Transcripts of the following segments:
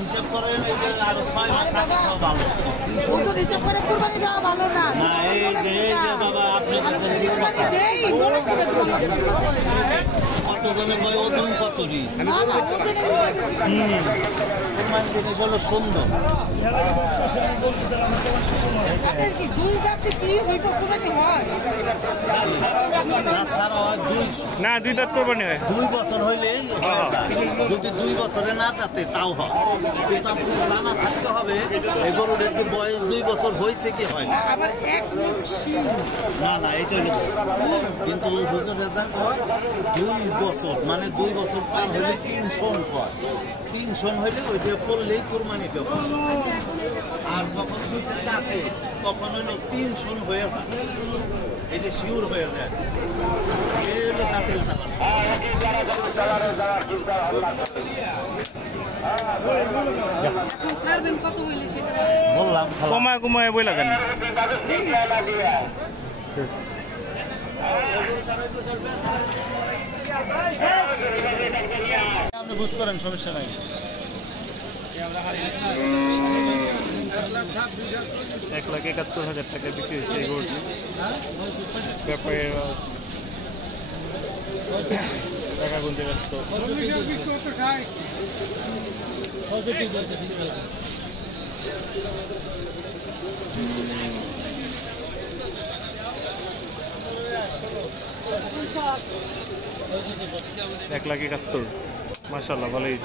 হিসাব করে আরো 6 মাস আগে ভালো হিসাব করে কুরবানি দেওয়া ভালো না এই যে বাবা আপনি কতজনে কয় ওজন কতরি কুরবানি জিনিস হলো সুন্দর না 2 দাঁত কোরবানি হয় 2 বছর হইলেই যদি 2 বছরে না দাঁতে তাও হয় কিন্তু আপনি জানা থাকতে হবে এই গরুটার কি বয়স 2 বছর হয়েছে কি হয় না না এটা হলো কিন্তু হুজুর রেজা কয় 2 বছর মানে 2 বছর পার হলে 3 শোন কয় 3 শোন হইলে ওইটা পড়লেই কুরবানিটা হয় আর যখন দুইটা দাঁতে তখন হলো 3 শোন হয়ে যায় এটা শিওর হয়ে যায় এই হলো দাঁতের তালা বললাম কমায় বইলা দেন আপনি বুঝ করেন সমস্যা নাই 1,71,000 টাকা বিক্রি হয়েছে এই গরুটি ব্যাপারে টাকা গুনতে ব্যস্ত $1,71,000 মাশাআল্লাহ ভালোই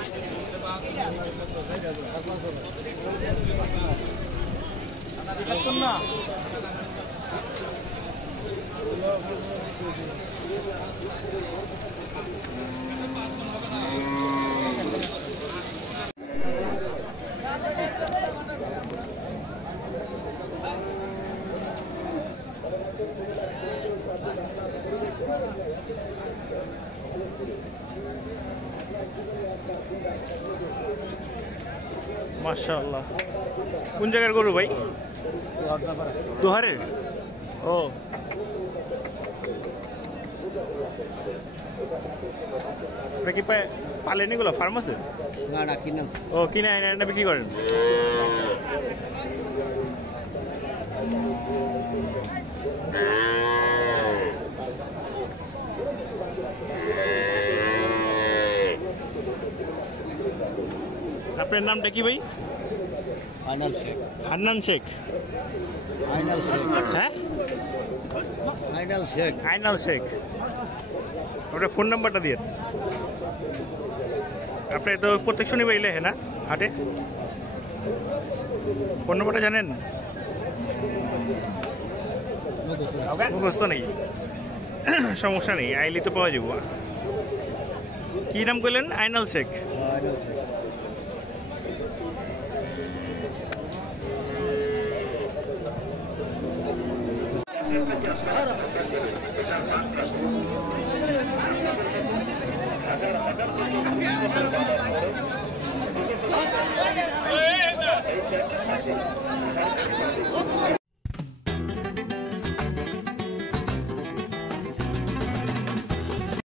মাশাআল্লাহ কোন জায়গার গরু ভাই দুহারের ও কি পালেন এগুলো ফার্মাসে না কিনে ও কিনে এনে বিক্রি করেন আপনার নামটা কি ভাই হান্নান শেখ হ্যাঁ আইনাল শেখ আপনার ফোন নাম্বারটা দিয়ে আপনি তো প্রত্যেক শনিবার এলে হ্যাঁ না হাটে ফোন নাম্বারটা জানেন মুখস্থ নেই সমস্যা নেই আইলি তো পাওয়া যাব কি নাম করলেন আইনাল শেখ